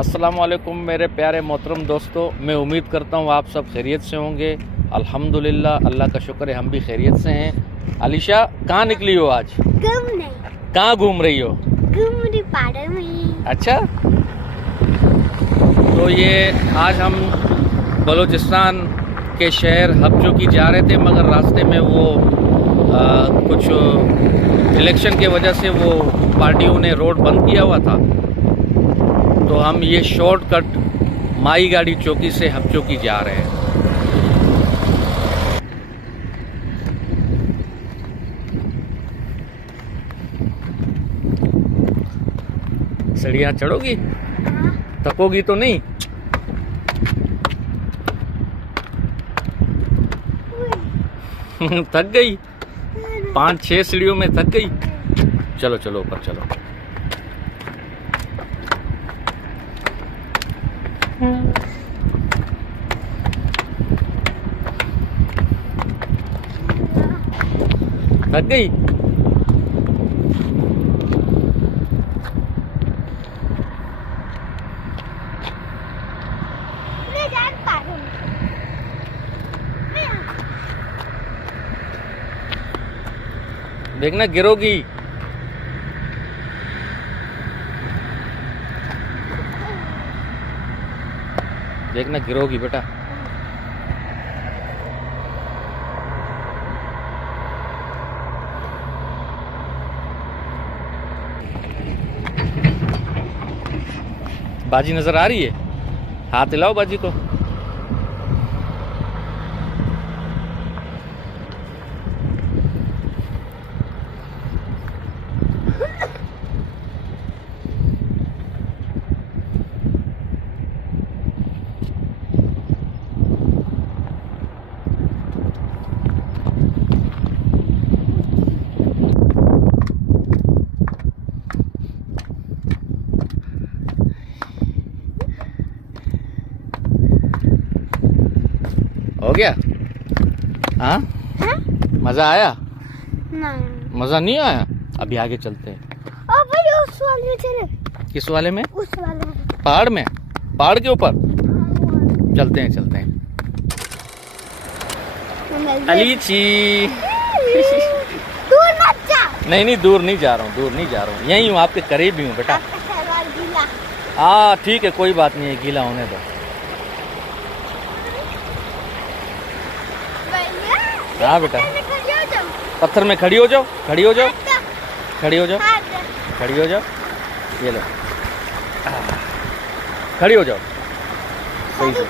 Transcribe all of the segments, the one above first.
अस्सलामुअलैकुम मेरे प्यारे मोहतरम दोस्तों, मैं उम्मीद करता हूँ आप सब खैरियत से होंगे। अल्हम्दुलिल्लाह, अल्लाह का शुक्र है, हम भी खैरियत से हैं। अलीशा, कहाँ निकली हो आज? घूमने। कहाँ घूम रही हो? घूम रही पहाड़ में। अच्छा, तो ये आज हम बलूचिस्तान के शहर हबचोकी जा रहे थे, मगर रास्ते में वो कुछ इलेक्शन के वजह से वो पार्टियों ने रोड बंद किया हुआ था, तो हम ये शॉर्टकट माई गाड़ी चौकी से हबचोकी जा रहे हैं। सीढ़ियाँ चढ़ोगी? थकोगी तो नहीं? थक गई? 5-6 सीढ़ियों में थक गई? चलो चलो ऊपर चलो। थक गई? देखना गिरोगी। देखना गिरोगी बेटा। बाजी नजर आ रही है? हाथ हिलाओ बाजी को। हो गया? हाँ? मजा आया? नहीं। मजा नहीं आया? अभी आगे चलते हैं। भाई उस वाले में चले। किस वाले में? उस वाले में। पहाड़ में? पहाड़ के ऊपर चलते हैं, चलते हैं। अलीची, दूर मत जा। नहीं नहीं, दूर नहीं जा रहा हूँ, दूर नहीं जा रहा हूँ, यहीं हूँ, आपके करीब ही हूँ बेटा। आपका सलवार गीला। हाँ ठीक है, कोई बात नहीं है, गीला होने दो। हाँ बेटा, पत्थर में खड़ी हो जाओ, खड़ी हो जाओ, खड़ी हो जाओ, खड़ी हो जाओ। ये लो, खड़ी हो जाओ। सही से।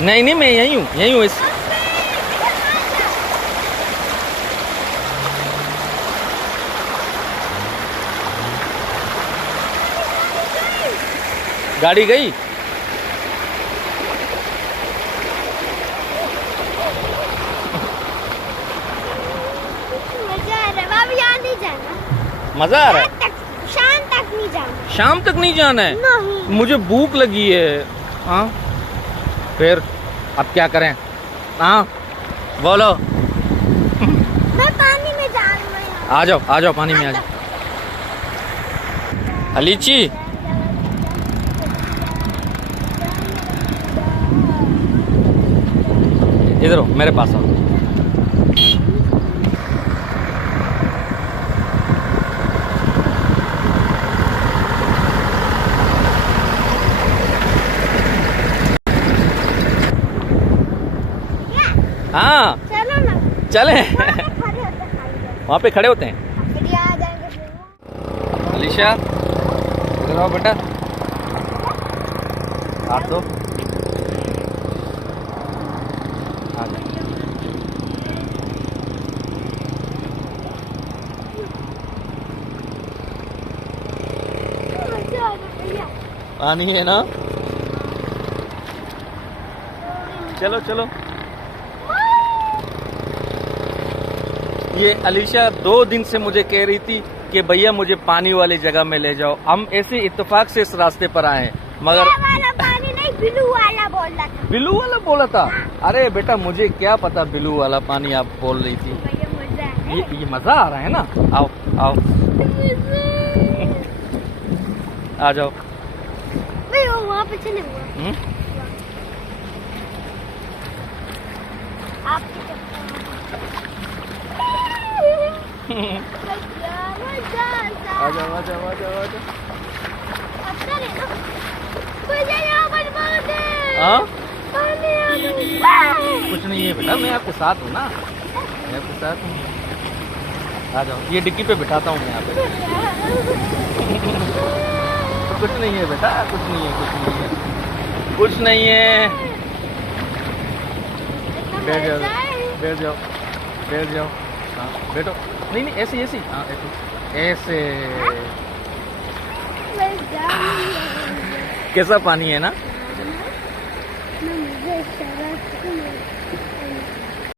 नहीं नहीं, मैं यहीं हूँ, यहीं हूँ। इस गाड़ी गई? मजा आ रहा है? शाम तक नहीं जाना। शाम तक नहीं जाना है? नहीं। मुझे भूख लगी है। हाँ, फिर अब क्या करें? हाँ बोलो। मैं पानी में जा रही हूँ। आ जाओ, आ जाओ, पानी में आ जाओ। अलीची, इधर हो, मेरे पास आओ। हाँ चलो ना। चले। वहाँ वहाँ पे खड़े होते हैं। आ जाएंगे। अलीशा, इधर आओ बेटा, हाथ दो। आ जाओ। पानी है ना? चलो चलो। ये अलीशा 2 दिन से मुझे कह रही थी कि भैया मुझे पानी वाली जगह में ले जाओ। हम ऐसे इत्तेफाक से इस रास्ते पर आए हैं, मगर वाला पानी नहीं ब्लू वाला बोल रहा था। ब्लू वाला बोला था? अरे बेटा मुझे क्या पता ब्लू वाला पानी आप बोल रही थी। ये मजा है। ये मजा आ रहा है ना। आओ आओ आ जाओ। भाई वो वहाँ पे चले हुआ। आपकी आ जाओ आ जाओ आ जाओ आ जाओ। अच्छा है ना? मुझे यहाँ पर बहुत है। हाँ पानी आ गई। कुछ नहीं है बेटा, मैं आपके साथ हूँ ना, मैं आपके साथ हूँ। आ जाओ, ये डिक्की पे बिठाता हूँ मैं यहाँ पे। कुछ नहीं है बेटा, कुछ नहीं है, कुछ नहीं है, कुछ नहीं है। बैठ जाओ बैठ जाओ बैठ जाओ। हाँ बैठो। नहीं नहीं ऐसे ऐसे। हाँ ऐसे ऐसे। कैसा पानी है ना? मुझे